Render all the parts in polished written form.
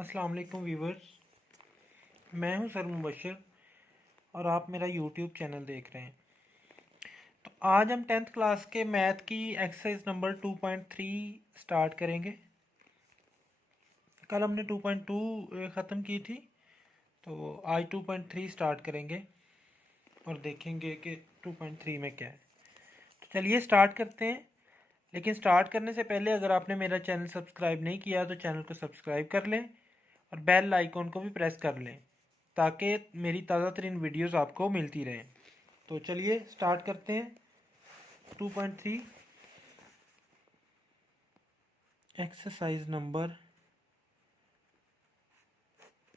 अस्सलाम वालेकुम व्यूवर्स। मैं हूं सर मुबशर और आप मेरा यूट्यूब चैनल देख रहे हैं। तो आज हम 10th क्लास के मैथ की एक्सरसाइज नंबर 2.3 स्टार्ट करेंगे। कल हमने 2.2 ख़त्म की थी, तो आज 2.3 स्टार्ट करेंगे और देखेंगे कि 2.3 में क्या है। तो चलिए स्टार्ट करते हैं। लेकिन स्टार्ट करने से पहले अगर आपने मेरा चैनल सब्सक्राइब नहीं किया तो चैनल को सब्सक्राइब कर लें और बेल आइकॉन को भी प्रेस कर लें ताकि मेरी ताज़ा तरीन वीडियोज़ आपको मिलती रहें। तो चलिए स्टार्ट करते हैं। 2.3 एक्सरसाइज नंबर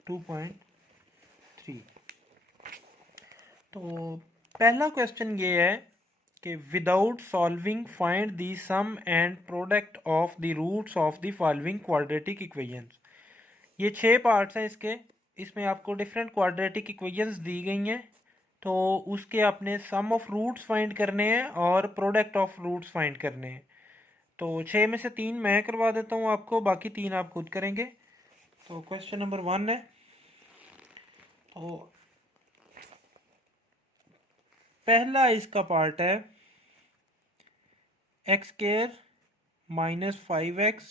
2.3। तो पहला क्वेश्चन ये है कि without solving find the sum and product of the roots of the following quadratic equations. ये 6 पार्ट्स हैं इसके। इसमें आपको डिफरेंट क्वाड्रेटिक इक्वेशंस दी गई हैं, तो उसके आपने सम ऑफ रूट्स फाइंड करने हैं और प्रोडक्ट ऑफ रूट्स फाइंड करने हैं। तो 6 में से 3 मैं करवा देता हूँ आपको, बाकी 3 आप खुद करेंगे। तो क्वेश्चन नंबर 1 है। तो पहला इसका पार्ट है x square minus 5x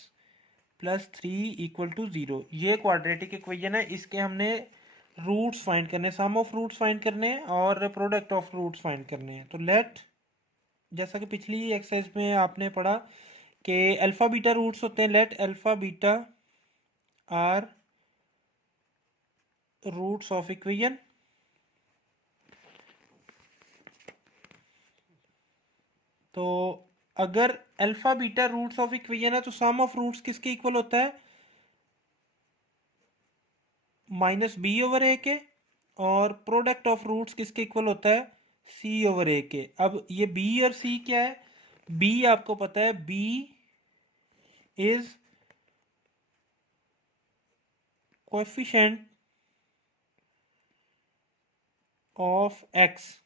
plus 3 equal to 0। ये क्वाड्रेटिक इक्वेशन है। इसके हमने रूट्स फाइंड करने, सम ऑफ रूट्स फाइंड करने और प्रोडक्ट ऑफ रूट्स फाइंड करने हैं। तो लेट, जैसा कि पिछली एक्सरसाइज में आपने पढ़ा कि अल्फा बीटा रूट्स होते हैं, let alpha beta are roots of equation. तो अगर alpha beta roots of equation है तो सम ऑफ रूट्स किसके इक्वल होता है? माइनस बी ओवर ए के। और प्रोडक्ट ऑफ रूट्स किसके इक्वल होता है? सी ओवर ए के। अब ये बी और सी क्या है? बी आपको पता है, b is coefficient of x.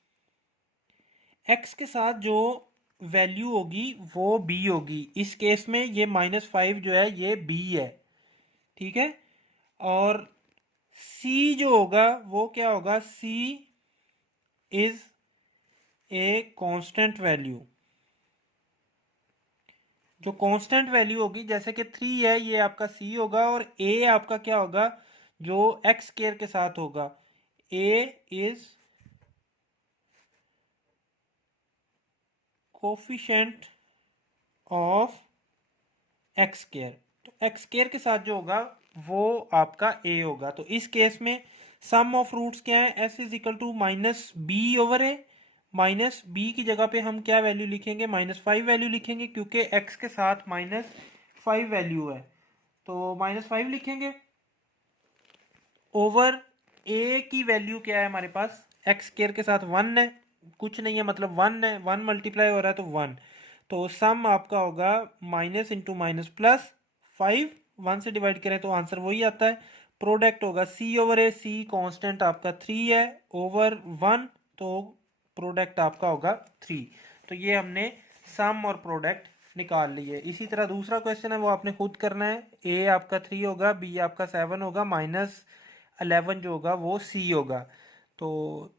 X के साथ जो वैल्यू होगी वो बी होगी। इस केस में ये -5 जो है ये बी है, ठीक है। और सी जो होगा वो क्या होगा? सी इज ए कांस्टेंट वैल्यू। जो कांस्टेंट वैल्यू होगी, जैसे कि 3 है, ये आपका सी होगा। और ए आपका क्या होगा? जो एक्स स्क्वायर के साथ होगा, a is coefficient of x square. तो एक्स स्क्वायर के साथ जो होगा वो आपका ए होगा। तो इस केस में सम ऑफ रूट्स क्या है? S is equal to minus b over a. Minus b की जगह पे हम क्या वैल्यू लिखेंगे? -5 वैल्यू लिखेंगे, क्योंकि एक्स के साथ -5 वैल्यू है। तो -5 लिखेंगे ओवर ए की वैल्यू क्या है हमारे पास? एक्स स्क्वायर के साथ 1 है, कुछ नहीं है, मतलब 1 है, 1 मल्टीप्लाई हो रहा है तो 1। तो सम आपका होगा माइनस इंटू माइनस प्लस 5। 1 से डिवाइड करें तो आंसर वही आता है। प्रोडक्ट होगा सी ओवर ए, सी कांस्टेंट आपका 3 है, ओवर 1, तो प्रोडक्ट आपका होगा 3। तो ये हमने सम और प्रोडक्ट निकाल लिए। इसी तरह दूसरा क्वेश्चन है वो आपने खुद करना है। ए आपका 3 होगा, बी आपका 7 होगा, -11 जो होगा वो सी होगा। तो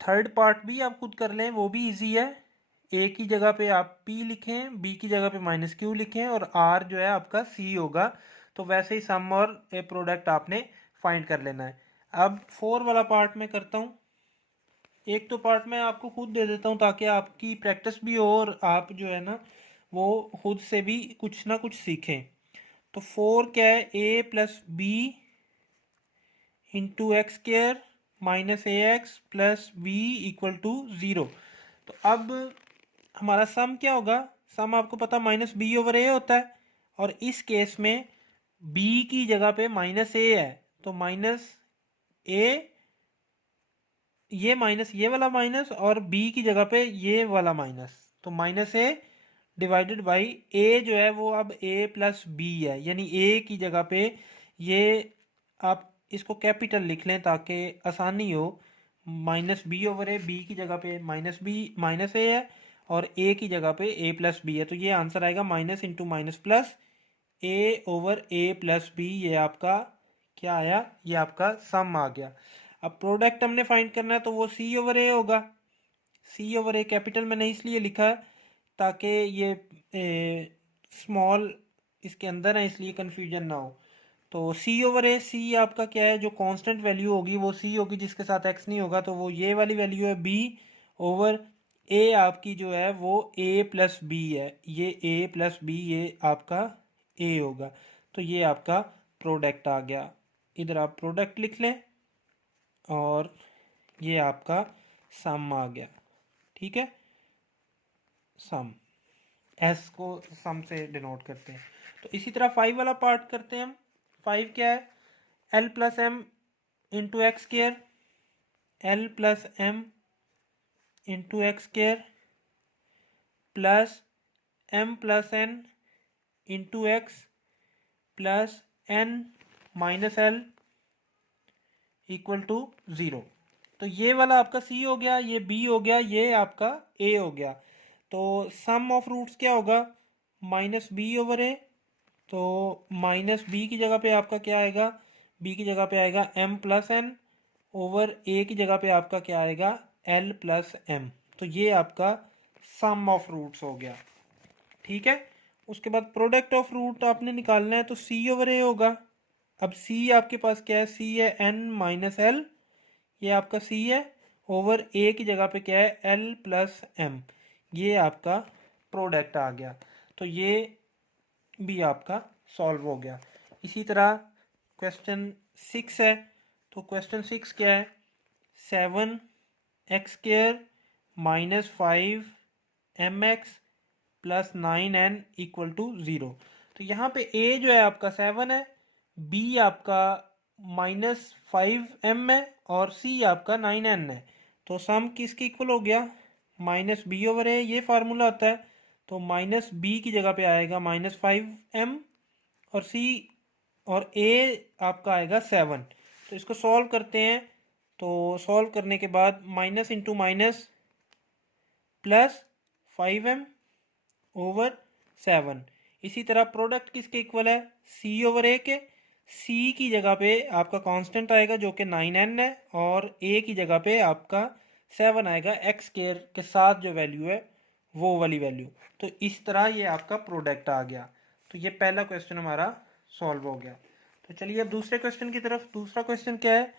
थर्ड पार्ट भी आप खुद कर लें, वो भी इजी है। ए की जगह पे आप पी लिखें, बी की जगह पे -q लिखें और आर जो है आपका सी होगा। तो वैसे ही सम और ए प्रोडक्ट आपने फाइंड कर लेना है। अब 4 वाला पार्ट में करता हूँ। एक तो पार्ट मैं आपको खुद दे देता हूँ ताकि आपकी प्रैक्टिस भी हो और आप जो है ना वो खुद से भी कुछ ना कुछ सीखें। तो 4 क्या है? A plus b into x square minus a x plus b equal to 0। तो अब हमारा सम क्या होगा? सम आपको पता माइनस बी ओवर ए होता है, और इस केस में बी की जगह पे माइनस ए है, तो माइनस ए, ये वाला माइनस, और बी की जगह पे ये वाला माइनस, तो माइनस ए डिवाइडेड बाई ए जो है वो अब ए प्लस बी है, यानी ए की जगह पे ये आप इसको कैपिटल लिख लें ताकि आसानी हो। माइनस बी ओवर ए, बी की जगह पे माइनस ए है और ए की जगह पे ए प्लस बी है। तो ये आंसर आएगा माइनस इंटू माइनस प्लस ए ओवर ए प्लस बी। ये आपका क्या आया, ये आपका सम आ गया। अब प्रोडक्ट हमने फाइंड करना है तो वो सी ओवर ए होगा। सी ओवर ए कैपिटल मैंने इसलिए लिखा है ताकि ये स्मॉल इसके अंदर है, इसलिए कन्फ्यूजन ना हो। तो सी ओवर ए, सी आपका क्या है, जो कांस्टेंट वैल्यू होगी वो सी होगी, जिसके साथ एक्स नहीं होगा, तो वो ये वाली वैल्यू है बी ओवर ए आपकी जो है वो ए प्लस बी है। ये ए प्लस बी ये आपका ए होगा। तो ये आपका प्रोडक्ट आ गया। इधर आप प्रोडक्ट लिख लें और ये आपका सम आ गया। ठीक है, सम, एस को सम से डिनोट करते हैं। तो इसी तरह 5 वाला पार्ट करते हैं हम। 5 क्या है, l plus m into x square, l plus m into x square plus m plus n into x plus n minus l equal to 0। तो ये वाला आपका सी हो गया, ये बी हो गया, ये आपका ए हो गया। तो सम ऑफ रूट्स क्या होगा, माइनस बी ओवर ए। तो माइनस बी की जगह पे आपका क्या आएगा, बी की जगह पे आएगा एम प्लस एन ओवर ए की जगह पे आपका क्या आएगा, एल प्लस एम। तो ये आपका सम ऑफ रूट्स हो गया। ठीक है, उसके बाद प्रोडक्ट ऑफ रूट आपने निकालना है तो सी ओवर ए होगा। अब सी आपके पास क्या है, सी है एन माइनस एल, ये आपका सी है, ओवर ए की जगह पे क्या है, एल प्लस एम। ये आपका प्रोडक्ट आ गया। तो ये भी आपका सॉल्व हो गया। इसी तरह क्वेश्चन 6 है। तो क्वेश्चन 6 क्या है, 7x² minus 5mx plus 9n equal to 0। तो यहाँ पे a जो है आपका 7 है, b आपका -5m है और c आपका 9n है। तो सम किसके इक्वल हो गया, माइनस बी ओवर ए, ये फार्मूला होता है। तो माइनस बी की जगह पे आएगा -5m और c और a आपका आएगा 7। तो इसको सॉल्व करते हैं। तो सॉल्व करने के बाद minus into minus plus 5m over 7। इसी तरह प्रोडक्ट किसके इक्वल है, c ओवर a के। c की जगह पे आपका कांस्टेंट आएगा जो कि 9n है और a की जगह पे आपका 7 आएगा, एक्स स्केयर के साथ जो वैल्यू है वो वाली वैल्यू। तो इस तरह ये आपका प्रोडक्ट आ गया। तो ये पहला क्वेश्चन हमारा सॉल्व हो गया। तो चलिए अब दूसरे क्वेश्चन की तरफ। दूसरा क्वेश्चन क्या है,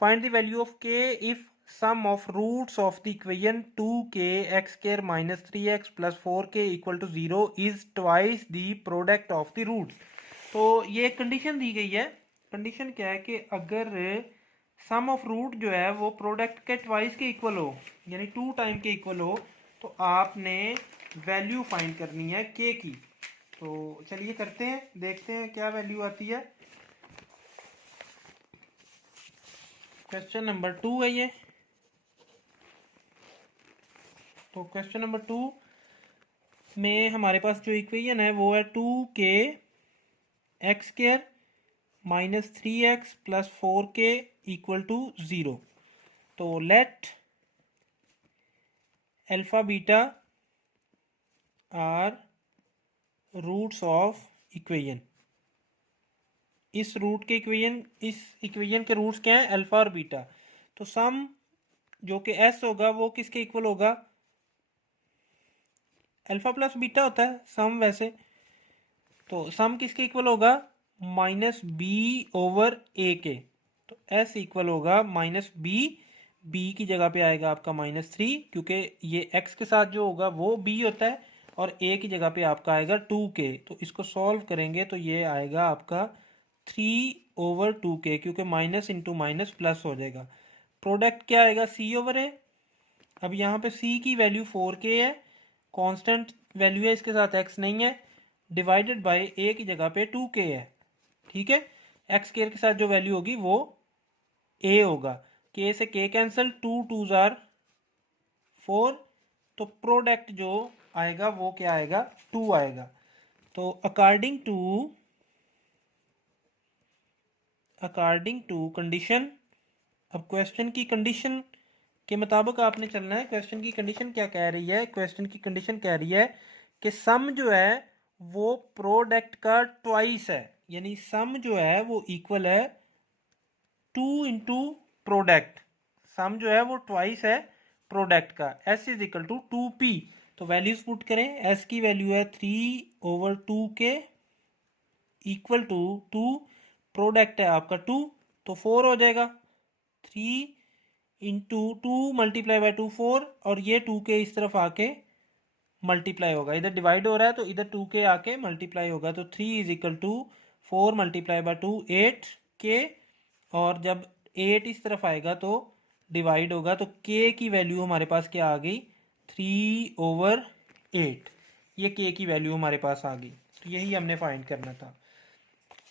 find the value of k if sum of roots of the equation 2k x square minus 3x plus 4k equal to 0 is twice the product of the roots। तो ये कंडीशन दी गई है। Condition क्या है कि अगर सम ऑफ रूट जो है वो प्रोडक्ट के ट्वाइस के इक्वल हो, यानी 2 टाइम के इक्वल हो, तो आपने वैल्यू फाइंड करनी है k की। तो चलिए करते हैं, देखते हैं क्या वैल्यू आती है। क्वेश्चन नंबर 2 है ये। तो क्वेश्चन नंबर 2 में हमारे पास जो इक्वेशन है वो है 2k x square minus 3x plus 4k equal to 0। तो let alpha beta are roots of equation. इस रूट के इक्वेशन, इस इक्वेशन के रूट्स क्या हैं, अल्फा और बीटा। तो सम जो कि s होगा वो किसके इक्वल होगा, अल्फा प्लस बीटा होता है सम वैसे। तो सम किसके इक्वल होगा, माइनस बी ओवर ए के। तो s इक्वल होगा माइनस बी, बी की जगह पे आएगा आपका -3 क्योंकि ये x के साथ जो होगा वो b होता है, और a की जगह पे आपका आएगा 2k। तो इसको सॉल्व करेंगे तो ये आएगा आपका 3/2k, क्योंकि माइनस इंटू माइनस प्लस हो जाएगा। प्रोडक्ट क्या आएगा, c ओवर ए। अब यहाँ पे c की वैल्यू 4k है, कांस्टेंट वैल्यू है, इसके साथ x नहीं है, डिवाइडेड बाय a की जगह पे 2k है। ठीक है, एक्स स्क्वायर के साथ जो वैल्यू होगी वो a होगा। k से k कैंसिल, 2 2 जार 4। तो प्रोडक्ट जो आएगा वो क्या आएगा, 2 आएगा। तो अकॉर्डिंग टू कंडीशन, अब क्वेश्चन की कंडीशन के मुताबिक आपने चलना है। क्वेश्चन की कंडीशन क्या कह रही है, क्वेश्चन की कंडीशन कह रही है कि सम जो है वो प्रोडक्ट का ट्वाइस है, यानी सम जो है वो इक्वल है टू इंटू प्रोडक्ट, सम जो है वो ट्वाइस है प्रोडक्ट का, S is equal to 2p। तो वैल्यूज पुट करें, एस की वैल्यू है 3/2k इक्वल टू 2, प्रोडक्ट है आपका 2 तो 4 हो जाएगा। 3 × 2 मल्टीप्लाई बाई 2 4, और ये 2k इस तरफ आके मल्टीप्लाई होगा, इधर डिवाइड हो रहा है तो इधर 2k आके मल्टीप्लाई होगा। तो 3 is equal to 4 multiply by 2 8k, और जब 8 इस तरफ आएगा तो डिवाइड होगा, तो k की वैल्यू हमारे पास क्या आ गई, 3/8। ये k की वैल्यू हमारे पास आ गई। तो यही हमने फाइंड करना था।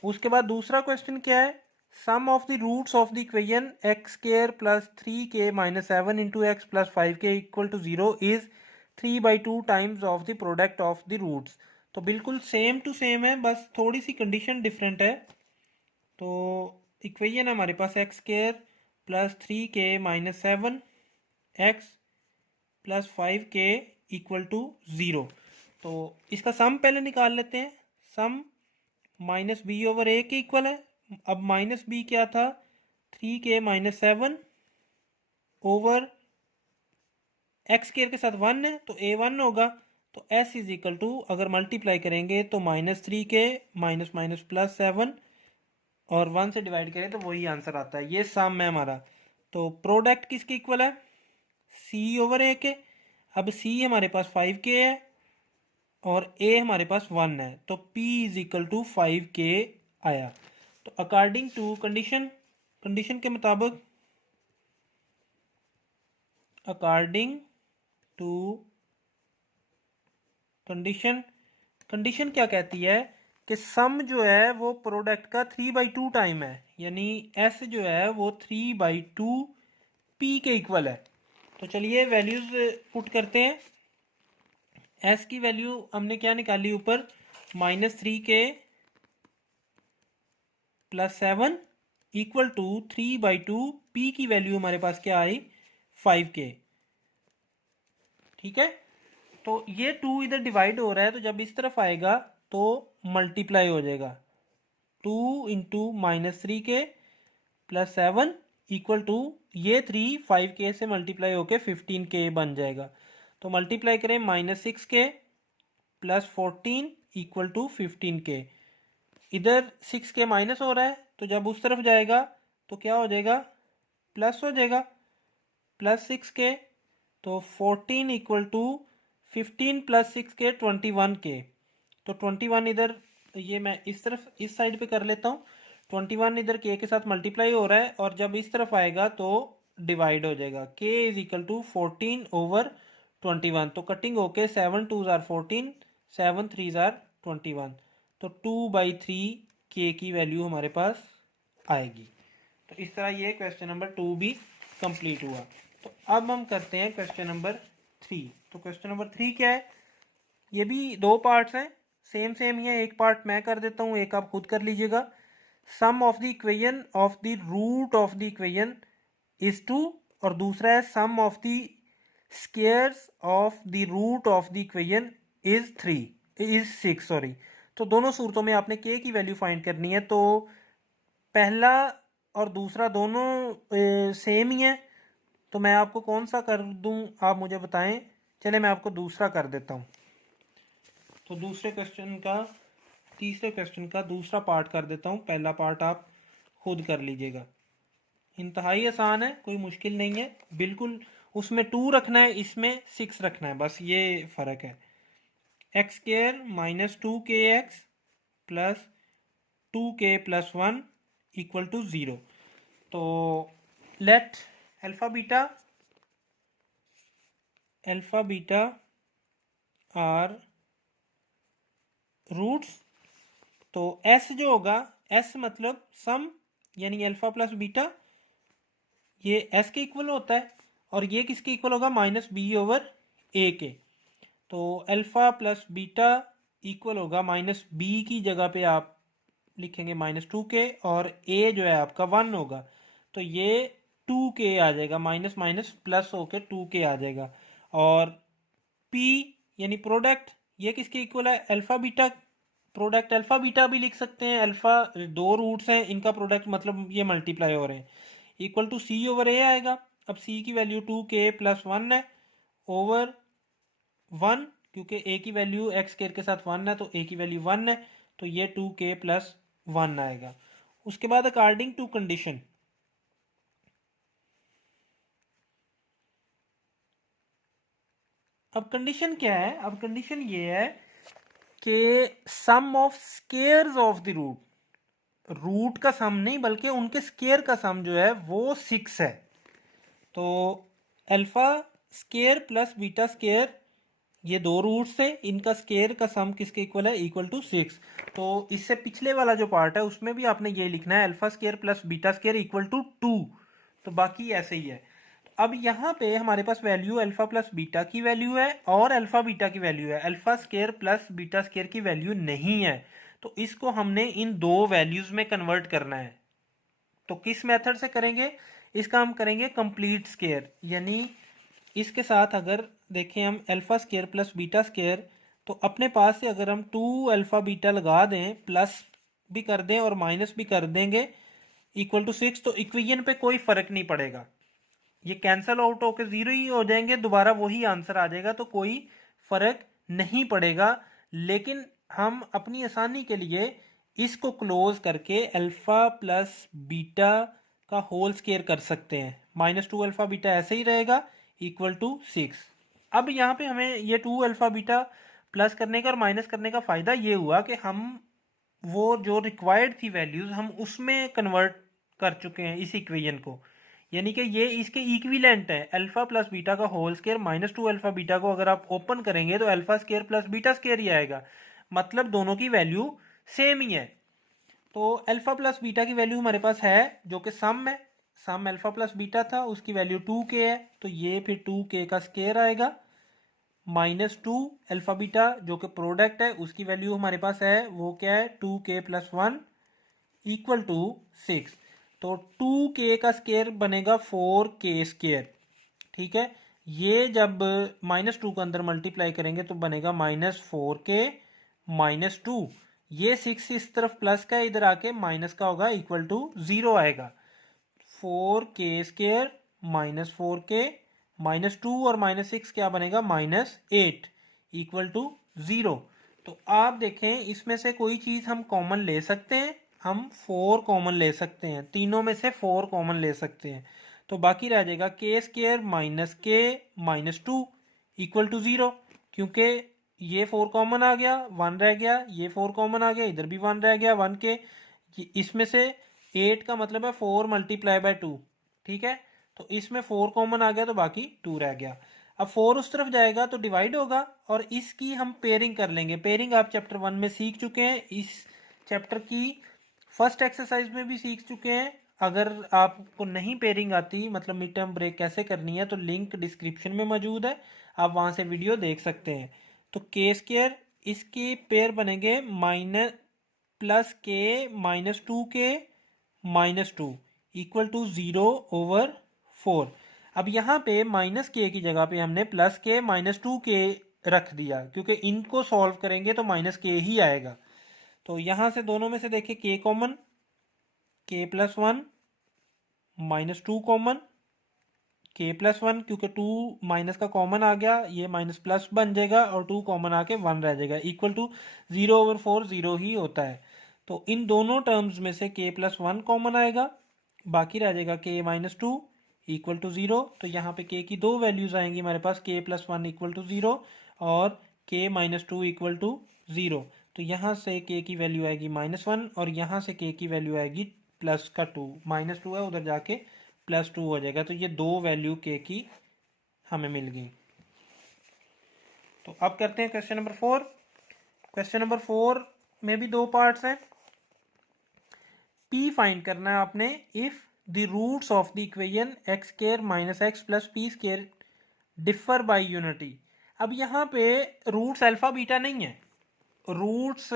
उसके बाद दूसरा क्वेश्चन क्या है, sum of the roots of the equation x square plus 3k minus 7 into x plus 5k equal to 0 is 3/2 times of the product of the roots. तो बिल्कुल सेम टू सेम है, बस थोड़ी सी कंडीशन डिफरेंट है। तो equation है हमारे पास x square plus 3k minus 7 x plus 5k equal to 0। तो इसका सम पहले निकाल लेते हैं। Sum minus b over a के इक्वल है। अब माइनस बी क्या था, 3k minus 7 over x square के साथ 1 है तो a 1 होगा। तो s इज इक्वल टू, अगर मल्टीप्लाई करेंगे तो -3k माइनस माइनस प्लस 7, और 1 से डिवाइड करें तो वही आंसर आता है। ये सम है हमारा। तो प्रोडक्ट किसके इक्वल है, c ओवर a के। अब c हमारे पास 5k है और a हमारे पास 1 है, तो p is equal to 5k आया। तो अकॉर्डिंग टू कंडीशन, कंडीशन के मुताबिक, अकॉर्डिंग टू कंडीशन, कंडीशन क्या कहती है कि सम जो है वो प्रोडक्ट का 3/2 टाइम है, यानी s जो है वो 3/2 p के इक्वल है। तो चलिए वैल्यूज पुट करते हैं। s की वैल्यू हमने क्या निकाली ऊपर, -3k plus 7 equal to 3/2, p की वैल्यू हमारे पास क्या आई, 5k। ठीक है, तो ये 2 इधर डिवाइड हो रहा है, तो जब इस तरफ आएगा तो मल्टीप्लाई हो जाएगा। 2 into -3k plus 7 equal to, ये 3 5k से मल्टीप्लाई होके 15k बन जाएगा। तो मल्टीप्लाई करें, -6k plus 14 equal to 15k। इधर 6k माइनस हो रहा है, तो जब उस तरफ जाएगा तो क्या हो जाएगा, प्लस हो जाएगा, प्लस 6k। तो 14 equal to 15 plus 6k 21k। तो 21 इधर, ये मैं इस तरफ इस साइड पे कर लेता हूँ। 21 इधर k के साथ मल्टीप्लाई हो रहा है, और जब इस तरफ आएगा तो डिवाइड हो जाएगा। k is equal to 14 over 21। तो कटिंग होके 7 2 ज़ार 14, 7 3 ज़ार 21। तो 2/3 k की वैल्यू हमारे पास आएगी। तो इस तरह ये क्वेश्चन नंबर 2 भी कंप्लीट हुआ। तो अब हम करते हैं क्वेश्चन नंबर 3। तो क्वेश्चन नंबर 3 क्या है, ये भी 2 पार्ट्स हैं, सेम सेम ही है। एक पार्ट मैं कर देता हूँ, एक आप खुद कर लीजिएगा। Sum of the equation of the root of the equation is 2, और दूसरा है sum of the squares of the root of the equation is 6 sorry. तो दोनों सूरतों में आपने k की वैल्यू फाइंड करनी है। तो पहला और दूसरा दोनों सेम ही है, तो मैं आपको कौन सा कर दूं, आप मुझे बताएं। चले मैं आपको दूसरा कर देता हूं। तो दूसरे क्वेश्चन का, तीसरे क्वेश्चन का दूसरा पार्ट कर देता हूं, पहला पार्ट आप खुद कर लीजिएगा। इंतहाई आसान है, कोई मुश्किल नहीं है बिल्कुल। उसमें 2 रखना है, इसमें 6 रखना है, बस ये फ़र्क है। X square minus 2kx plus 2k plus 1 equal to 0। तो let alpha beta are roots. तो s जो होगा, s मतलब सम, यानी अल्फा प्लस बीटा, ये s के इक्वल होता है, और ये किसके इक्वल होगा, -b ओवर a के। तो अल्फा प्लस बीटा इक्वल होगा, -b की जगह पे आप लिखेंगे -2k, और a जो है आपका 1 होगा, तो ये 2k आ जाएगा, माइनस माइनस प्लस होके 2k आ जाएगा। और p यानी प्रोडक्ट, ये किसके इक्वल है, alpha beta product alpha beta भी लिख सकते हैं, अल्फा दो रूट्स हैं, इनका प्रोडक्ट मतलब ये मल्टीप्लाई हो रहे हैं, इक्वल टू सी ओवर ए आएगा। अब सी की वैल्यू 2k प्लस 1 है ओवर 1, क्योंकि ए की वैल्यू एक्स स्क्वायर के साथ 1 है तो ए की वैल्यू 1 है, तो ये 2k प्लस 1 आएगा। उसके बाद अकॉर्डिंग टू कंडीशन, अब कंडीशन क्या है, अब कंडीशन ये है कि sum of squares of the root, root का सम नहीं बल्कि उनके स्केयर का सम जो है वो 6 है। तो alpha square plus beta square, ये दो रूट्स थे, इनका स्केयर का सम किसके इक्वल है, इक्वल टू 6। तो इससे पिछले वाला जो पार्ट है उसमें भी आपने ये लिखना है alpha square plus beta square equal to 2। तो बाकी ऐसे ही है। अब यहाँ पे हमारे पास वैल्यू अल्फा प्लस बीटा की वैल्यू है और अल्फा बीटा की वैल्यू है, alpha square plus beta square की वैल्यू नहीं है। तो इसको हमने इन दो वैल्यूज में कन्वर्ट करना है। तो किस मेथड से करेंगे, इसका हम करेंगे कंप्लीट स्केयर, यानी इसके साथ अगर देखें हम alpha square plus beta square, तो अपने पास से अगर हम 2 अल्फा बीटा लगा दें, प्लस भी कर दें और माइनस भी कर देंगे इक्वल टू 6, तो इक्वेशन पे कोई फर्क नहीं पड़ेगा, ये कैंसल आउट होकर जीरो ही हो जाएंगे, दोबारा वही आंसर आ जाएगा, तो कोई फर्क नहीं पड़ेगा। लेकिन हम अपनी आसानी के लिए इसको क्लोज करके अल्फा प्लस बीटा का होल स्केयर कर सकते हैं, -2 अल्फा बीटा ऐसे ही रहेगा इक्वल टू 6। अब यहाँ पे हमें ये 2 अल्फा बीटा प्लस करने का और माइनस करने का फ़ायदा ये हुआ कि हम वो जो रिक्वायर्ड थी वैल्यूज़ हम उसमें कन्वर्ट कर चुके हैं इस इक्वेशन को, यानी कि ये इसके इक्विवेलेंट है। अल्फा प्लस बीटा का होल स्केयर -2 अल्फा बीटा को अगर आप ओपन करेंगे तो alpha square plus beta square ही आएगा, मतलब दोनों की वैल्यू सेम ही है। तो अल्फा प्लस बीटा की वैल्यू हमारे पास है जो कि सम है, सम अल्फा प्लस बीटा था, उसकी वैल्यू 2k है, तो ये फिर 2k का स्केयर आएगा, -2 अल्फा बीटा जो कि प्रोडक्ट है उसकी वैल्यू हमारे पास है वो क्या है 2k प्लस 1 इक्वल टू 6। तो 2k का स्केयर बनेगा 4k स्केयर, ठीक है। ये जब -2 के अंदर मल्टीप्लाई करेंगे तो बनेगा -4k -2, ये 6 इस तरफ प्लस का इधर आके माइनस का होगा इक्वल टू 0 आएगा। 4k स्केयर -4k -2 और -6 क्या बनेगा -8 इक्वल टू 0। तो आप देखें इसमें से कोई चीज़ हम कॉमन ले सकते हैं, हम 4 कॉमन ले सकते हैं, तीनों में से 4 कॉमन ले सकते हैं, तो बाकी रह जाएगा k square -k -2 equal to 0, क्योंकि ये 4 कॉमन आ गया 1 रह गया, ये 4 कॉमन आ गया इधर भी 1 रह गया 1k, इसमें से 8 का मतलब है 4 मल्टीप्लाई बाय 2, ठीक है। तो इसमें 4 कॉमन आ गया तो बाकी 2 रह गया। अब 4 उस तरफ जाएगा तो डिवाइड होगा और इसकी हम पेयरिंग कर लेंगे। पेयरिंग आप चैप्टर 1 में सीख चुके हैं, इस चैप्टर की फर्स्ट एक्सरसाइज में भी सीख चुके हैं। अगर आपको नहीं पेयरिंग आती, मतलब मिड टर्म ब्रेक कैसे करनी है, तो लिंक डिस्क्रिप्शन में मौजूद है, आप वहाँ से वीडियो देख सकते हैं। तो के स्केयर इसके पेयर बनेंगे +k -2k -2 इक्वल टू 0/4। अब यहाँ पे -k की जगह पे हमने +k -2k रख दिया, क्योंकि इनको सॉल्व करेंगे तो -k ही आएगा। तो यहाँ से दोनों में से देखिए k common, k plus 1 -2 common, k plus 1 क्योंकि 2 माइनस का कॉमन आ गया, ये माइनस प्लस बन जाएगा और 2 कॉमन आके 1 रह जाएगा इक्वल टू 0/4, 0 ही होता है। तो इन दोनों टर्म्स में से k प्लस 1 कॉमन आएगा, बाकी रह जाएगा k -2 इक्वल टू 0। तो यहाँ पे k की दो वैल्यूज आएंगी हमारे पास, k प्लस 1 इक्वल टू 0 और k -2 इक्वल टू 0। तो यहाँ से k की वैल्यू आएगी -1 और यहाँ से k की वैल्यू आएगी प्लस का 2, -2 है उधर जाके +2 हो जाएगा। तो ये दो वैल्यू k की हमें मिल गई। तो अब करते हैं क्वेश्चन नंबर 4। क्वेश्चन नंबर 4 में भी दो पार्ट्स हैं। p फाइंड करना है आपने if the roots of the equation x square -x plus p square differ by unity. अब यहाँ पे रूट्स अल्फा बीटा नहीं है, रूट्स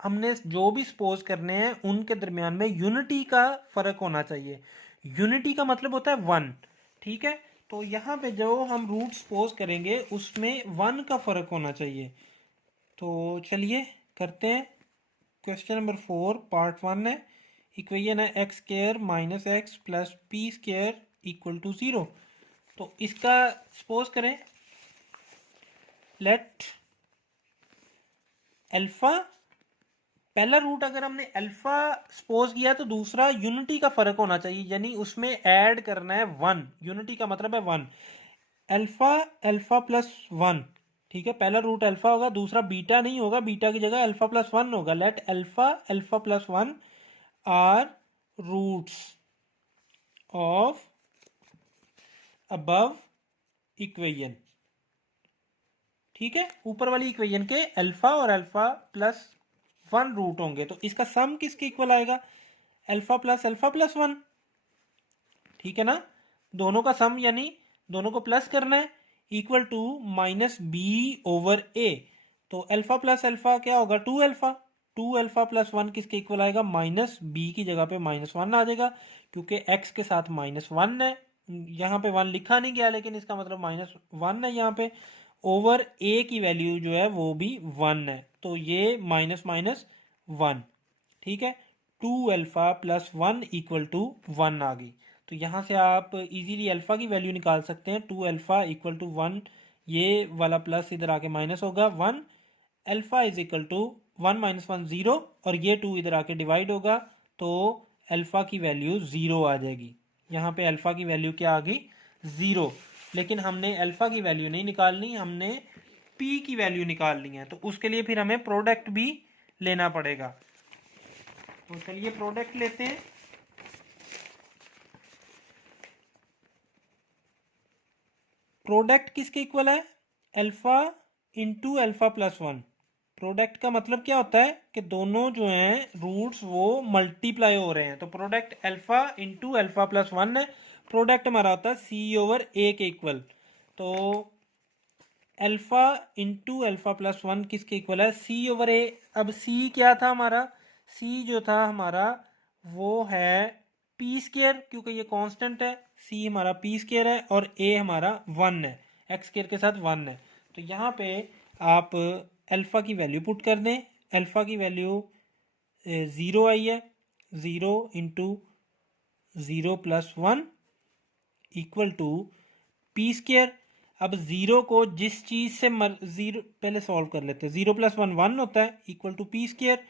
हमने जो भी सपोज करने हैं उनके दरमियान में यूनिटी का फर्क होना चाहिए। यूनिटी का मतलब होता है 1, ठीक है। तो यहाँ पे जो हम रूट सपोज करेंगे उसमें 1 का फर्क होना चाहिए। तो चलिए करते हैं। क्वेश्चन नंबर 4 पार्ट 1 है। इक्वेशन है x square minus x plus p square equal to 0। तो इसका सपोज करें लेट अल्फा, पहला रूट अगर हमने अल्फा सपोज किया तो दूसरा यूनिटी का फर्क होना चाहिए, यानी उसमें ऐड करना है 1। यूनिटी का मतलब है 1। अल्फा अल्फा प्लस 1, ठीक है। पहला रूट अल्फा होगा, दूसरा बीटा नहीं होगा, बीटा की जगह अल्फा प्लस 1 होगा। Let alpha alpha plus 1 are roots of above equation, ठीक है। ऊपर वाली इक्वेशन के अल्फा और अल्फा प्लस 1 रूट होंगे, तो इसका सम किसके इक्वल आएगा? अल्फा प्लस 1, ठीक है ना। दोनों का सम यानी दोनों को प्लस करना है, equal to minus b over a. तो अल्फा प्लस अल्फा क्या होगा? 2 अल्फा। 2 अल्फा प्लस 1 किसके इक्वल आएगा? माइनस बी की जगह पे -1 आ जाएगा, क्योंकि एक्स के साथ -1 है। यहाँ पे 1 लिखा नहीं गया, लेकिन इसका मतलब -1 है यहाँ पे। ओवर ए की वैल्यू जो है वो भी 1 है, तो ये माइनस माइनस 1, ठीक है। 2 अल्फा प्लस 1 इक्वल टू 1 आ गई। तो यहाँ से आप इजीली अल्फा की वैल्यू निकाल सकते हैं। 2 अल्फा इक्वल टू 1, ये वाला प्लस इधर आके माइनस होगा 1। Alpha is equal to 1 minus 1 0, और ये 2 इधर आके डिवाइड होगा, तो अल्फा की वैल्यू 0 आ जाएगी। यहाँ पे अल्फा की वैल्यू क्या आ गई? 0। लेकिन हमने अल्फा की वैल्यू नहीं निकालनी, हमने पी की वैल्यू निकालनी है। तो उसके लिए फिर हमें प्रोडक्ट भी लेना पड़ेगा। तो चलिए प्रोडक्ट लेते हैं। प्रोडक्ट किसके इक्वल है? Alpha into alpha plus 1। Product का मतलब क्या होता है कि दोनों जो हैं रूट्स वो मल्टीप्लाई हो रहे हैं। तो product alpha into alpha plus 1 है। प्रोडक्ट हमारा होता है सी ओवर ए के इक्वल। तो अल्फा इंटू अल्फा प्लस 1 किसके इक्वल है? सी ओवर ए। अब सी क्या था हमारा? सी जो था हमारा वो है पी स्केयर, क्योंकि ये कांस्टेंट है। सी हमारा पी स्केयर है और ए हमारा 1 है, एक्स स्केयर के साथ 1 है। तो यहाँ पे आप अल्फा की वैल्यू पुट कर दें। अल्फा की वैल्यू 0 आई है। 0 into 0 plus 1 equal to p square. अब 0 को जिस चीज़ से जीरो पहले सॉल्व कर लेते हैं। 0 प्लस 1 1 होता है, इक्वल टू पी स्केयर।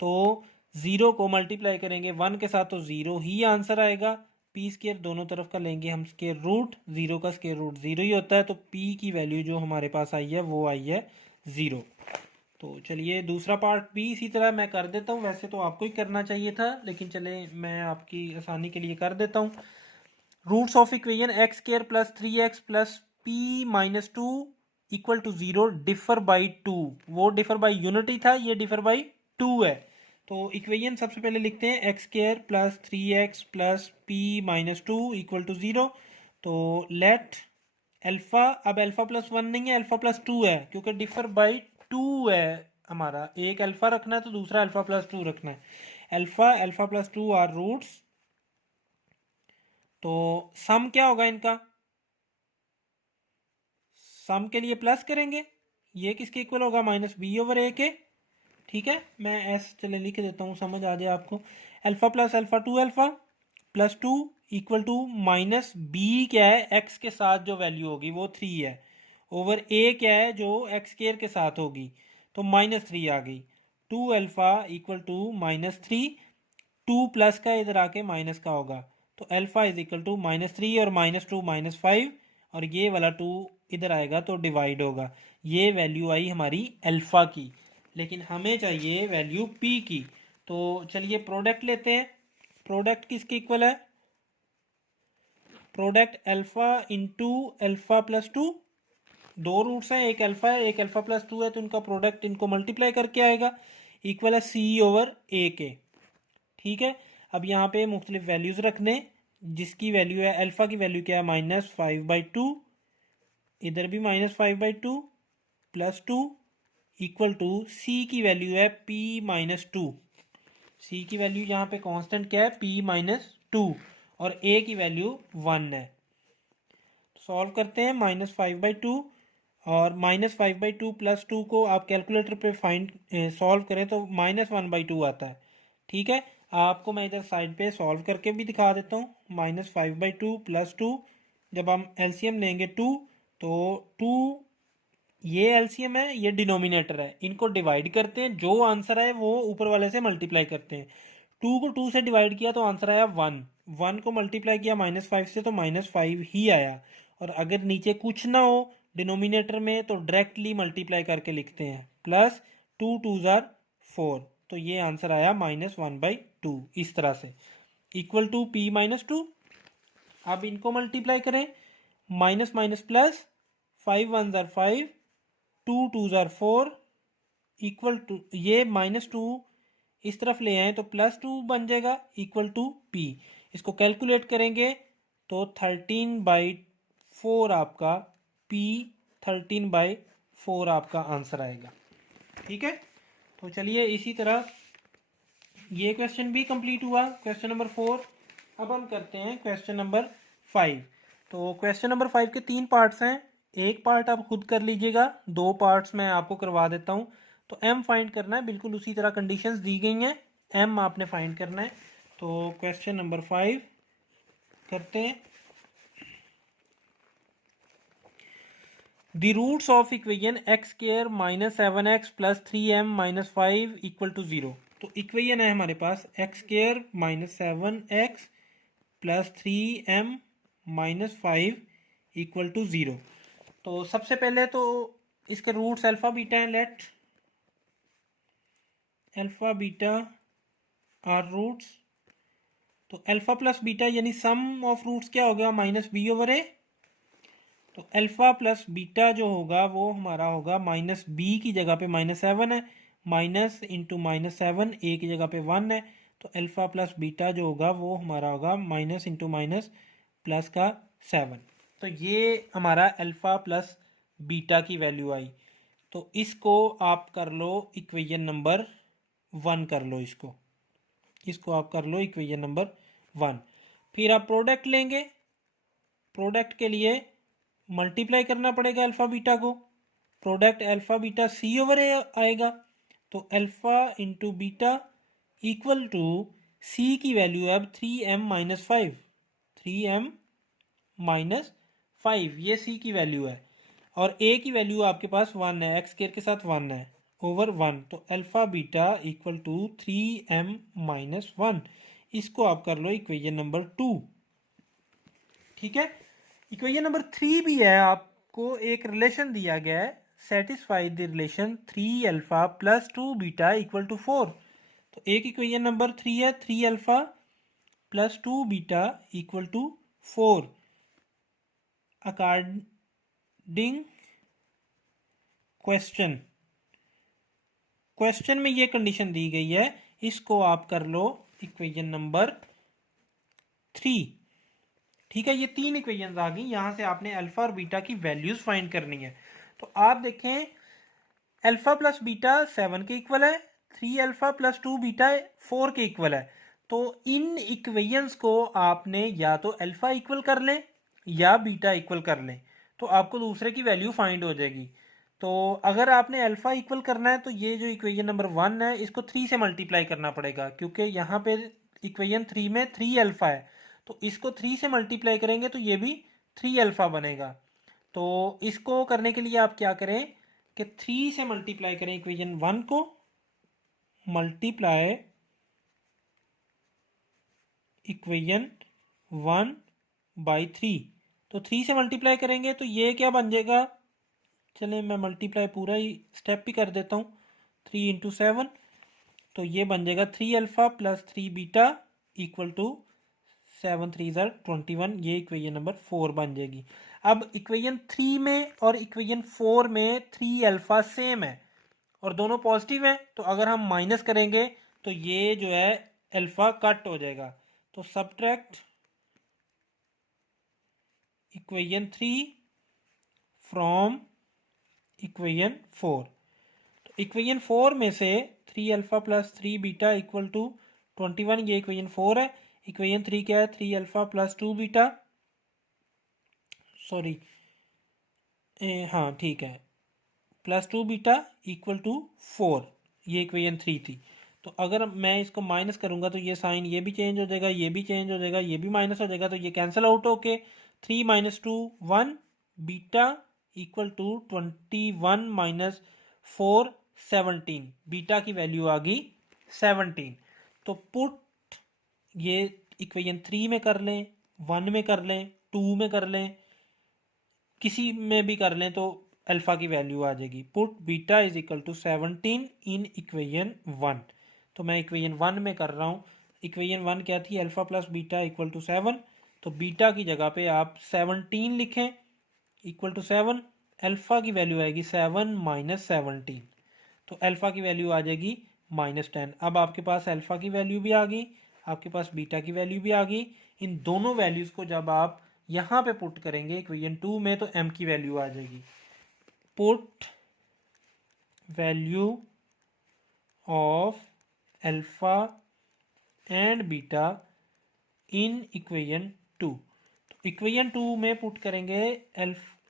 तो 0 को मल्टीप्लाई करेंगे 1 के साथ तो 0 ही आंसर आएगा। पी स्केयर दोनों तरफ का लेंगे हम स्केयर रूट, 0 का स्केयर रूट 0 ही होता है। तो पी की वैल्यू जो हमारे पास आई है वो आई है 0। तो चलिए दूसरा पार्ट भी इसी तरह मैं कर देता हूँ। वैसे तो आपको ही करना चाहिए था, लेकिन चले मैं आपकी आसानी के लिए कर देता हूँ। Roots of equation x square plus 3x plus p minus 2 equal to 0 differ by 2। वो डिफर बाई यूनिटी था, ये डिफर बाई 2 है। तो इक्वेशन सबसे पहले लिखते हैं x square plus 3x plus p minus 2 equal to 0। तो लेट अल्फा, अब अल्फा प्लस 1 नहीं है, अल्फा प्लस 2 है, क्योंकि डिफर बाई 2 है हमारा। एक अल्फा रखना है तो दूसरा अल्फा प्लस 2 रखना है। Alpha alpha plus 2 are roots. तो सम क्या होगा इनका? सम के लिए प्लस करेंगे, ये किसके इक्वल होगा? माइनस बी ओवर ए के, ठीक है। मैं ऐसे चले लिख देता हूँ, समझ आ जाए आपको। Alpha plus alpha 2 alpha plus 2 equal to minus b क्या है? एक्स के साथ जो वैल्यू होगी वो 3 है, ओवर ए क्या है जो एक्स स्क्वायर के साथ होगी, तो -3 आ गई। 2 अल्फा इक्वल टू -3। 2 प्लस का इधर आके माइनस का होगा, तो अल्फा इज इक्वल टू -3 और -2 -5, और ये वाला 2 इधर आएगा तो डिवाइड होगा। ये वैल्यू आई हमारी अल्फा की, लेकिन हमें चाहिए वैल्यू पी की। तो चलिए प्रोडक्ट लेते हैं। प्रोडक्ट किसके इक्वल है? Product alpha into alpha plus 2। दो रूट्स हैं, एक अल्फा है एक अल्फा प्लस 2 है, तो इनका प्रोडक्ट इनको मल्टीप्लाई करके आएगा, इक्वल है सी ओवर ए के, ठीक है। अब यहाँ पे मुख्तलिफ वैल्यूज़ रखने, जिसकी वैल्यू है अल्फ़ा की वैल्यू क्या है? -5/2। इधर भी -5/2 प्लस 2 इक्वल टू सी की वैल्यू है p-2। सी की वैल्यू यहाँ पे कांस्टेंट क्या है? p-2, और a की वैल्यू 1 है। सॉल्व करते हैं। -5/2 और -5/2 +2 को आप कैलकुलेटर पे फाइंड सॉल्व करें तो -1/2 आता है। ठीक है, आपको मैं इधर साइड पे सॉल्व करके भी दिखा देता हूँ। -5/2 +2, जब हम एलसीएम लेंगे 2, तो 2 ये एलसीएम है, ये डिनोमिनेटर है, इनको डिवाइड करते हैं, जो आंसर आए वो ऊपर वाले से मल्टीप्लाई करते हैं। 2 को 2 से डिवाइड किया तो आंसर आया 1, 1 को मल्टीप्लाई किया -5 से तो -5 ही आया। और अगर नीचे कुछ ना हो डिनोमिनेटर में तो डायरेक्टली मल्टीप्लाई करके लिखते हैं, प्लस 2 2 जार 4, तो ये आंसर आया -1/2 इस तरह से, इक्वल टू p-2। अब इनको मल्टीप्लाई करें, माइनस माइनस प्लस, 5 1 जार 5, 2 2 जार 4, इक्वल टू ये -2 इस तरफ ले आए तो +2 बन जाएगा, इक्वल टू p। इसको कैलकुलेट करेंगे तो 13/4 आपका p, 13/4 आपका आंसर आएगा। ठीक है, तो चलिए इसी तरह ये क्वेश्चन भी कंप्लीट हुआ, क्वेश्चन नंबर 4। अब हम करते हैं क्वेश्चन नंबर 5। तो क्वेश्चन नंबर 5 के 3 पार्ट्स हैं, एक पार्ट आप खुद कर लीजिएगा, 2 पार्ट्स मैं आपको करवा देता हूँ। तो m फाइंड करना है, बिल्कुल उसी तरह कंडीशंस दी गई हैं, m आपने फाइंड करना है। तो क्वेश्चन नंबर 5 करते हैं। The roots of equation x square minus 7x plus 3m minus 5 equal to 0। तो इक्वेशन है हमारे पास x square minus 7x plus 3m minus 5 equal to 0। तो सबसे पहले तो इसके रूट्स अल्फ़ा बीटा हैं, let alpha beta are roots. तो अल्फ़ा प्लस बीटा यानी सम ऑफ रूट्स क्या होगा, -b/a। तो अल्फ़ा प्लस बीटा जो होगा वो हमारा होगा -b की जगह पे -7 है, माइनस इंटू -7, a की जगह पे 1 है, तो अल्फ़ा प्लस बीटा जो होगा वो हमारा होगा माइनस इंटू माइनस प्लस का 7। तो ये हमारा अल्फ़ा प्लस बीटा की वैल्यू आई। तो इसको आप कर लो इक्वेशन नंबर 1 कर लो, इसको आप कर लो इक्वेशन नंबर 1। फिर आप प्रोडक्ट लेंगे, प्रोडक्ट के लिए मल्टीप्लाई करना पड़ेगा अल्फ़ा बीटा को, प्रोडक्ट अल्फ़ा बीटा c/a आएगा। तो alpha into beta equal to c की वैल्यू है अब 3m माइनस 5, 3m माइनस 5 ये c की वैल्यू है, और a की वैल्यू आपके पास 1 है, x स्क्वायर के साथ 1 है ओवर 1। तो alpha beta equal to 3m minus 1, इसको आप कर लो इक्वेशन नंबर 2। ठीक है, इक्वेशन नंबर 3 भी है, आपको एक रिलेशन दिया गया है, satisfy the relation 3α plus 2β equal to 4। तो एक इक्वेशन नंबर 3 है, 3α plus 2β equal to 4 according question. Question में ये कंडीशन दी गई है, इसको आप कर लो इक्वेशन नंबर 3। ठीक है, ये 3 इक्वेशंस आ गई, यहां से आपने अल्फा और बीटा की वैल्यूज फाइंड करनी है। तो आप देखें अल्फा प्लस बीटा 7 के इक्वल है, 3α प्लस 2β 4 के इक्वल है। तो इन इक्वेशंस को आपने या तो अल्फा इक्वल कर लें या बीटा इक्वल कर लें, तो आपको दूसरे की वैल्यू फाइंड हो जाएगी। तो अगर आपने अल्फा इक्वल करना है तो ये जो इक्वेशन नंबर 1 है इसको 3 से मल्टीप्लाई करना पड़ेगा, क्योंकि यहाँ पे इक्वेशन 3 में 3α है, तो इसको 3 से मल्टीप्लाई करेंगे तो ये भी 3α बनेगा। तो इसको करने के लिए आप क्या करें कि 3 से मल्टीप्लाई करें इक्वेशन 1 को, मल्टीप्लाई इक्वेशन 1 बाई 3। तो 3 से मल्टीप्लाई करेंगे तो ये क्या बन जाएगा, चलें मैं मल्टीप्लाई पूरा ही स्टेप भी कर देता हूँ, 3 इंटू 7, तो ये बन जाएगा 3α प्लस 3β इक्वल टू 7 3 ज़र 21, ये इक्वेशन नंबर 4 बन जाएगी। अब इक्वेशन 3 में और इक्वेशन 4 में 3α सेम है और दोनों पॉजिटिव हैं, तो अगर हम माइनस करेंगे तो ये जो है अल्फा कट हो जाएगा। तो सब्ट्रैक्ट इक्वेशन 3 फ्रॉम इक्वेशन 4। तो इक्वेशन 4 में से 3α प्लस 3β इक्वल टू 21, ये इक्वेशन 4 है। इक्वेशन 3 क्या है, 3α प्लस 2β, सॉरी हाँ ठीक है, +2 बीटा इक्वल टू 4, ये इक्वेशन 3 थी। तो अगर मैं इसको माइनस करूँगा तो ये साइन ये भी चेंज हो जाएगा, ये भी चेंज हो जाएगा, ये भी माइनस हो जाएगा, तो ये कैंसिल आउट होके 3 - 2 1 बीटा इक्वल टू 21 - 4 17, बीटा की वैल्यू आ गई 17। तो पुट ये इक्वेशन 3 में कर लें, 1 में कर लें, 2 में कर लें, किसी में भी कर लें तो अल्फ़ा की वैल्यू आ जाएगी। Put beta is equal to 17 in equation 1। तो मैं इक्वेशन 1 में कर रहा हूँ। इक्वेशन 1 क्या थी? Alpha plus beta equal to 7। तो बीटा की जगह पे आप 17 लिखें इक्वल टू 7। अल्फ़ा की वैल्यू आएगी 7 - 17, तो अल्फ़ा की वैल्यू आ जाएगी -10। अब आपके पास अल्फ़ा की वैल्यू भी आ गई, आपके पास बीटा की वैल्यू भी आ गई। इन दोनों वैल्यूज़ को जब आप यहाँ पे पुट करेंगे इक्वेशन 2 में, तो m की वैल्यू आ जाएगी। Put value of alpha and beta in equation 2। तो इक्वेशन 2 में पुट करेंगे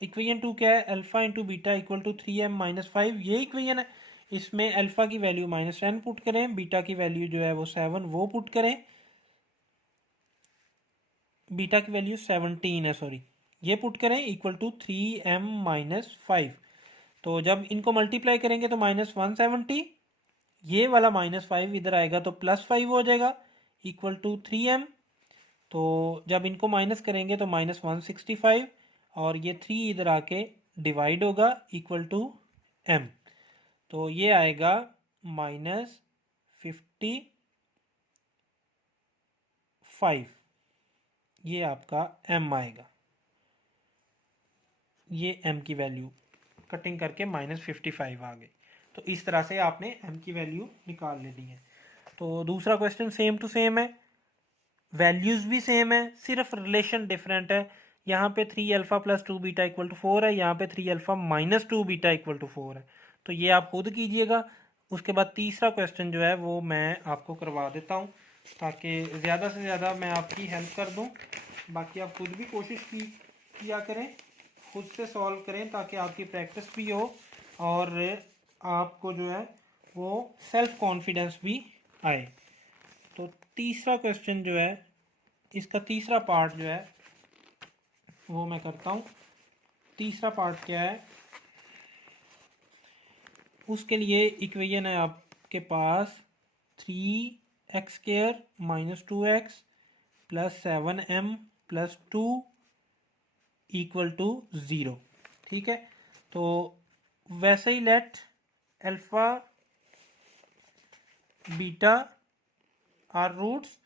इक्वेशन 2 क्या है? Alpha into beta equal to 3m - 5, ये इक्वेशन है। इसमें अल्फ़ा की वैल्यू -10 पुट करें, बीटा की वैल्यू जो है वो 7 वो पुट करें, बीटा की वैल्यू 17 है सॉरी, ये पुट करें इक्वल टू 3m - 5। तो जब इनको मल्टीप्लाई करेंगे तो -170, ये वाला -5 इधर आएगा तो +5 हो जाएगा इक्वल टू 3m। तो जब इनको माइनस करेंगे तो -165, और ये 3 इधर आके डिवाइड होगा इक्वल टू m। तो ये आएगा -55, ये आपका m आएगा। ये m की वैल्यू कटिंग करके -55 आ गई। तो इस तरह से आपने m की वैल्यू निकाल लेनी है। तो दूसरा क्वेश्चन सेम टू सेम है, वैल्यूज़ भी सेम है, सिर्फ रिलेशन डिफरेंट है। यहाँ पे 3α + 2 बीटा इक्वल टू 4 है, यहाँ पे 3α - 2 बीटा इक्वल टू 4 है। तो ये आप खुद कीजिएगा। उसके बाद तीसरा क्वेश्चन जो है वो मैं आपको करवा देता हूँ, ताकि ज़्यादा से ज़्यादा मैं आपकी हेल्प कर दूँ। बाकी आप खुद भी कोशिश किया करें, खुद से सॉल्व करें, ताकि आपकी प्रैक्टिस भी हो और आपको जो है वो सेल्फ कॉन्फिडेंस भी आए। तो तीसरा क्वेश्चन जो है, इसका तीसरा पार्ट जो है वो मैं करता हूँ। तीसरा पार्ट क्या है? उसके लिए इक्वेशन है आपके पास 3x² - 2x + 7m + 2 equal to 0। ठीक है, तो वैसे ही let alpha beta are roots.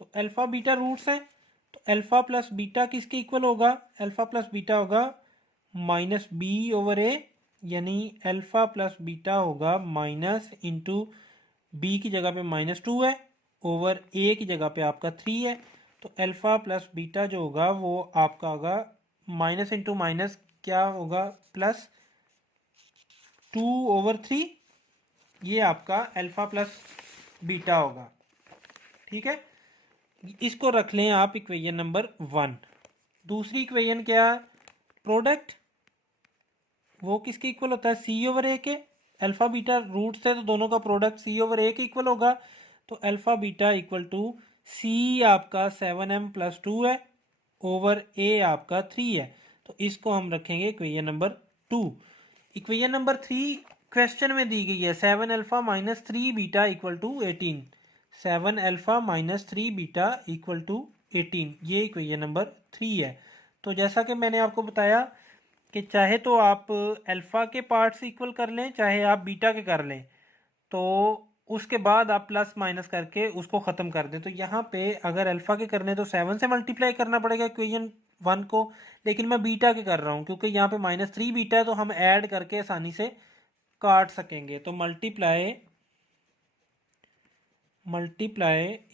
तो अल्फ़ा बीटा रूट्स हैं, तो अल्फ़ा प्लस बीटा किसके इक्वल होगा? अल्फ़ा प्लस बीटा होगा -b/a, यानी अल्फ़ा प्लस बीटा होगा माइनस इंटू बी की जगह पे -2 है, ओवर ए की जगह पे आपका 3 है। तो अल्फ़ा प्लस बीटा जो होगा वो आपका होगा माइनस इंटू माइनस क्या होगा? +2/3, ये आपका अल्फ़ा प्लस बीटा होगा। ठीक है, इसको रख लें आप इक्वेशन नंबर 1। दूसरी इक्वेशन क्या? प्रोडक्ट, वो किसके इक्वल होता है? c/a के। अल्फ़ा बीटा रूट्स है तो दोनों का प्रोडक्ट c/a के इक्वल होगा। तो alpha beta equal to c आपका 7m + 2 है, ओवर a आपका 3 है। तो इसको हम रखेंगे equation number 2। Equation number 3 question में दी गई है 7α - 3 beta equal to 18। 7α - 3 beta equal to 18, ये इक्वेशन नंबर 3 है। तो जैसा कि मैंने आपको बताया कि चाहे तो आप अल्फ़ा के पार्ट्स इक्वल कर लें, चाहे आप बीटा के कर लें, तो उसके बाद आप प्लस माइनस करके उसको ख़त्म कर दें। तो यहाँ पे अगर अल्फ़ा के करने तो 7 से मल्टीप्लाई करना पड़ेगा इक्वेशन 1 को, लेकिन मैं बीटा के कर रहा हूँ क्योंकि यहाँ पे -3 बीटा है, तो हम ऐड करके आसानी से काट सकेंगे। तो मल्टीप्लाई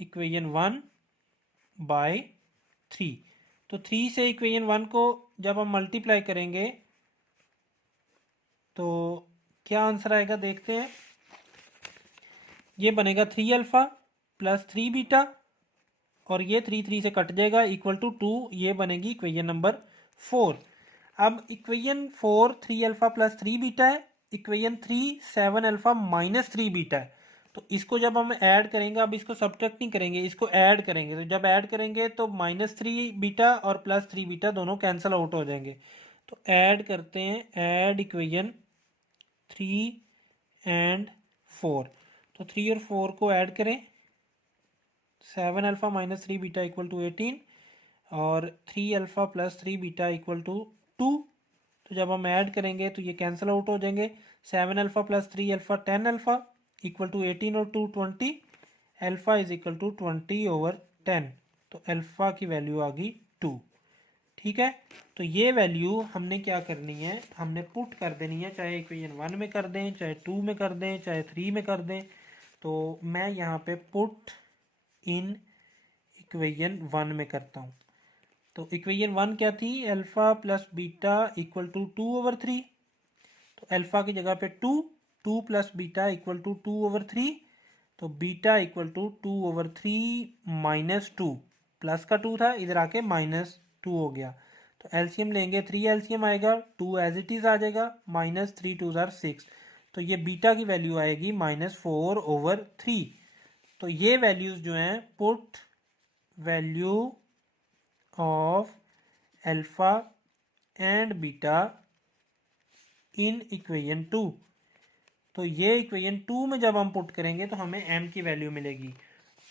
इक्वेशन 1 बाय 3। तो 3 से इक्वेशन 1 को जब हम मल्टीप्लाई करेंगे तो क्या आंसर आएगा देखते हैं। ये बनेगा 3α + 3 बीटा, और ये 3 3 से कट जाएगा इक्वल टू 2, ये बनेगी इक्वेशन नंबर 4। अब इक्वेशन 4 3 अल्फा प्लस 3 बीटा है, इक्वेशन 3 7 अल्फा माइनस 3 बीटा है। तो इसको जब हम ऐड करेंगे, अब इसको सब्ट्रैक्ट नहीं करेंगे, इसको ऐड करेंगे, तो जब ऐड करेंगे तो -3 बीटा और +3 बीटा दोनों कैंसिल आउट हो जाएंगे। तो ऐड करते हैं, ऐड इक्वेशन 3 एंड 4। तो 3 और 4 को ऐड करें, 7 alpha minus 3 beta equal to 18 और 3 alpha plus 3 beta equal to 2। तो जब हम ऐड करेंगे तो ये कैंसिल आउट हो जाएंगे। 7 alpha plus 3 alpha 10 alpha equal to 18 और 2 20, अल्फा इज इक्वल टू 20/10। तो अल्फा की वैल्यू आ गई 2। ठीक है, तो ये वैल्यू हमने क्या करनी है, हमने पुट कर देनी है, चाहे इक्वेशन 1 में कर दें, चाहे 2 में कर दें, चाहे 3 में कर दें। तो मैं यहाँ पे पुट इन इक्वेशन 1 में करता हूँ। तो इक्वेशन 1 क्या थी, alpha plus beta equal to 2/3। तो अल्फा की जगह पे 2, 2 प्लस बीटा इक्वल टू 2/3। तो beta equal to 2/3 minus 2, plus का 2 था, इधर आके -2 हो गया। तो एलसीएम लेंगे, 3 एलसीएम आएगा, 2 एज इट इज आ जाएगा, -3 2 6। तो ये बीटा की वैल्यू आएगी -4/3। तो ये वैल्यूज जो हैं, put value of alpha and beta in equation 2। तो ये इक्वेशन 2 में जब हम पुट करेंगे तो हमें m की वैल्यू मिलेगी।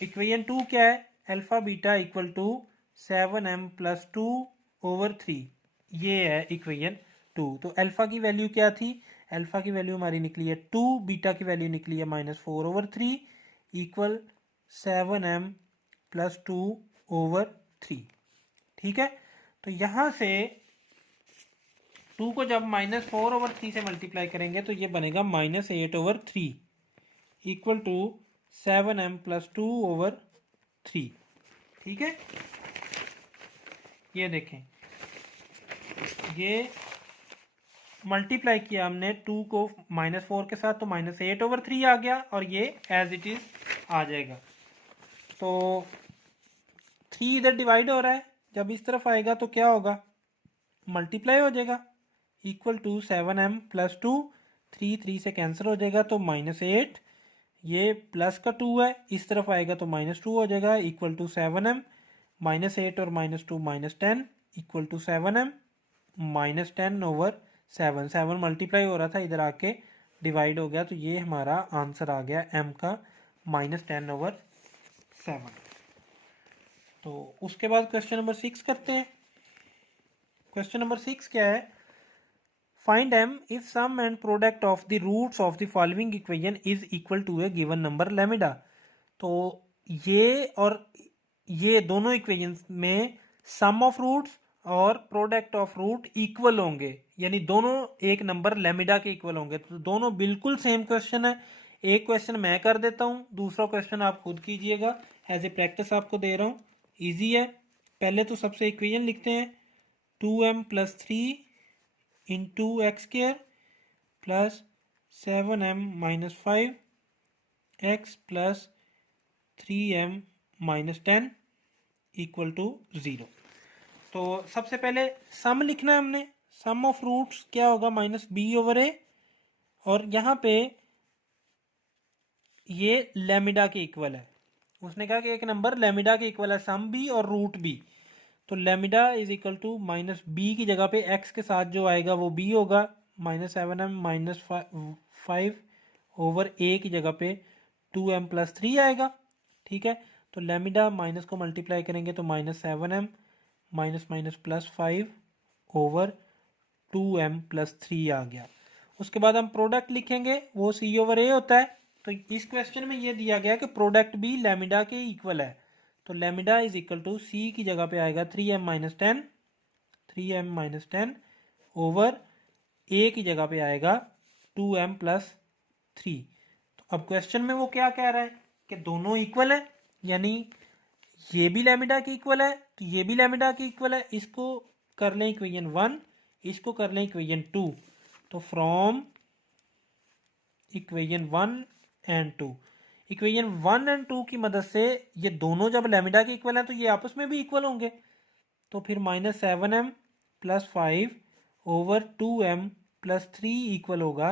इक्वेशन 2 क्या है, alpha beta equal to 7m plus 2/3। ये है इक्वेशन 2। तो अल्फा की वैल्यू क्या थी, अल्फा की वैल्यू हमारी निकली है 2, बीटा की वैल्यू निकली है -4/3 इक्वल 7m प्लस 2/3। ठीक है, तो यहां से 2 को जब -4/3 से मल्टीप्लाई करेंगे तो ये बनेगा -8/3 इक्वल टू 7m प्लस 2/3। ठीक है, ये देखें, ये मल्टीप्लाई किया हमने 2 को -4 के साथ, तो -8/3 आ गया और ये एज इट इज आ जाएगा। तो 3 इधर डिवाइड हो रहा है, जब इस तरफ आएगा तो क्या होगा, मल्टीप्लाई हो जाएगा, इक्वल टू 7m प्लस 2, 3 3 से कैंसिल हो जाएगा, तो -8, ये प्लस का 2 है, इस तरफ आएगा तो -2 हो जाएगा, इक्वल टू 7m, -8 और -2 -10 इक्वल टू 7m, -10/7। 7 मल्टीप्लाई हो रहा था, इधर आके डिवाइड हो गया, तो ये हमारा आंसर आ गया m का -10/7। तो उसके बाद क्वेश्चन नंबर 6 करते हैं। क्वेश्चन नंबर 6 क्या है, find m if sum and product of the roots of the following equation is equal to a given number lambda। तो ये और ये दोनों इक्वेशंस में सम ऑफ रूट्स और प्रोडक्ट ऑफ रूट इक्वल होंगे, यानी दोनों एक नंबर लैम्डा के इक्वल होंगे। तो दोनों बिल्कुल सेम क्वेश्चन है। एक क्वेश्चन मैं कर देता हूँ, दूसरा क्वेश्चन आप खुद कीजिएगा, एज ए प्रैक्टिस आपको दे रहा हूँ, इजी है। पहले तो सबसे इक्वेशन लिखते हैं, 2m plus 3 into x square plus 7m minus 5 x plus 3m minus 10 equal to 0। तो सबसे पहले सम लिखना है हमने, सम ऑफ रूट्स क्या होगा, -b/a, और यहाँ पे ये लैम्डा के इक्वल है। उसने कहा कि एक नंबर लैम्डा के इक्वल है, सम भी और रूट भी। तो lambda is equal to -b की जगह पे x के साथ जो आएगा वो b होगा, -7m माइनस 5/a की जगह पे 2m प्लस 3 आएगा। ठीक है, तो लैम्डा माइनस को मल्टीप्लाई करेंगे तो -7m minus minus plus 5/2m plus 3 आ गया। उसके बाद हम प्रोडक्ट लिखेंगे, वो c/a होता है। तो इस क्वेश्चन में ये दिया गया कि प्रोडक्ट भी लैम्डा के इक्वल है, तो लैम्डा इज इक्वल टू सी की जगह पे आएगा 3m minus 10, 3m minus 10 over ए की जगह पे आएगा 2m प्लस 3। तो अब क्वेश्चन में वो क्या कह रहा है कि दोनों इक्वल है, यानी ये भी लैम्डा की इक्वल है तो ये भी लैम्डा की इक्वल है। इसको कर लें इक्वेशन 1, इसको कर लें इक्वेशन 2। तो from equation 1 and 2, equation 1 and 2 की मदद से ये दोनों जब लैम्डा के इक्वल हैं तो ये आपस में भी इक्वल होंगे। तो फिर -7m plus 5 over 2m plus 3 equal होगा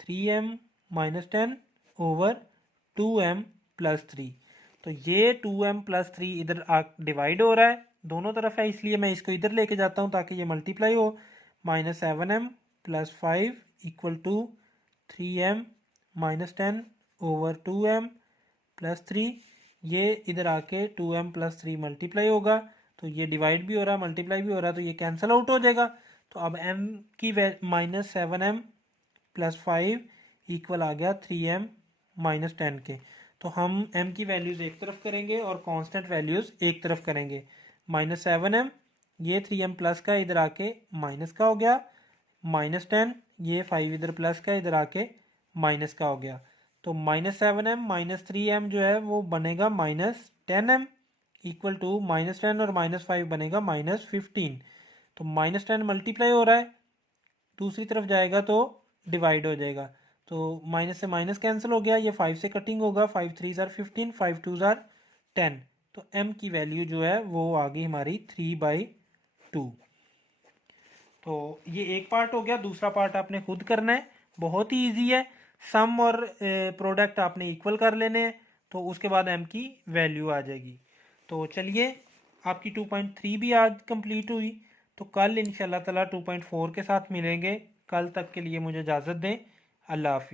3m minus 10 over 2m plus 3। तो ये 2m प्लस 3 इधर डिवाइड हो रहा है, दोनों तरफ है, इसलिए मैं इसको इधर लेके जाता हूँ ताकि ये मल्टीप्लाई हो। Minus 7m plus 5 equal to 3m minus 10 over 2m plus 3। ये इधर आके 2m प्लस 3 मल्टीप्लाई होगा, तो ये डिवाइड भी हो रहा है मल्टीप्लाई भी हो रहा है, तो ये कैंसिल आउट हो जाएगा। तो अब m की माइनस 7m प्लस 5 इक्वल आ गया 3m माइनस 10 के। तो हम m की वैल्यूज़ एक तरफ करेंगे और कांस्टेंट वैल्यूज़ एक तरफ करेंगे। माइनस 7m, ये 3m प्लस का इधर आके माइनस का हो गया, माइनस 10, ये 5 इधर प्लस का इधर आके माइनस का हो गया। तो माइनस 7m माइनस 3m जो है वो बनेगा minus 10m equal to minus 10 और माइनस 5 बनेगा माइनस 15। तो माइनस 10 मल्टीप्लाई हो रहा है, दूसरी तरफ जाएगा तो डिवाइड हो जाएगा, तो माइनस से माइनस कैंसिल हो गया, ये 5 से कटिंग होगा, 5 3 ज़ार 15, 5 2 ज़ार 10। तो m की वैल्यू जो है वो आ गई हमारी 3/2। तो ये एक पार्ट हो गया, दूसरा पार्ट आपने खुद करना है, बहुत ही इजी है। सम और प्रोडक्ट आपने इक्वल कर लेने हैं, तो उसके बाद m की वैल्यू आ जाएगी। तो चलिए, आपकी 2.3 भी आज कंप्लीट हुई, तो कल इंशाल्लाह ताला 2.4 के साथ मिलेंगे। कल तक के लिए मुझे इजाज़त दें। अल्लाह हाफिज़।